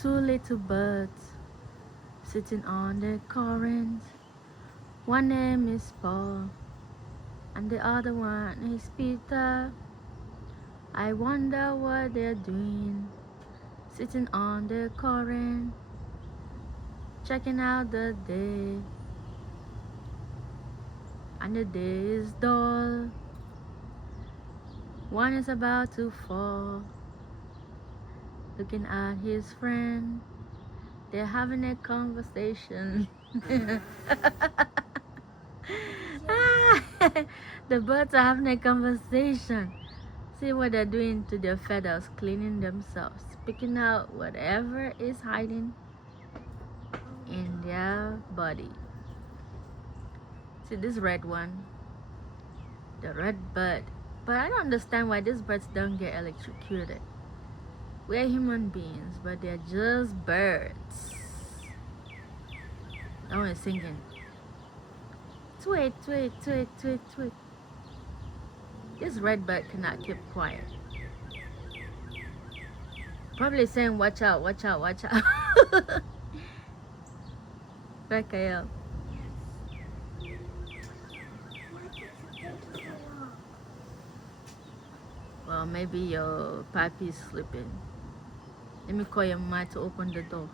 Two little birds sitting on the current. One name is Paul, and the other one is Peter. I wonder what they're doing, sitting on the current, checking out the day. And the day is dull. One is about to fall, looking at his friend. They're having a conversation. The birds are having a conversation. See what they're doing to their feathers, cleaning themselves, picking out whatever is hiding in their body. See this red one, the red bird. But I don't understand why these birds don't get electrocuted. We're human beings, but they're just birds. That one is singing. Tweet, tweet, tweet, tweet, tweet. This red bird cannot keep quiet. Probably saying, watch out, watch out, watch out. Rakael. Well, maybe your puppy is sleeping. Let me call your mom to open the door.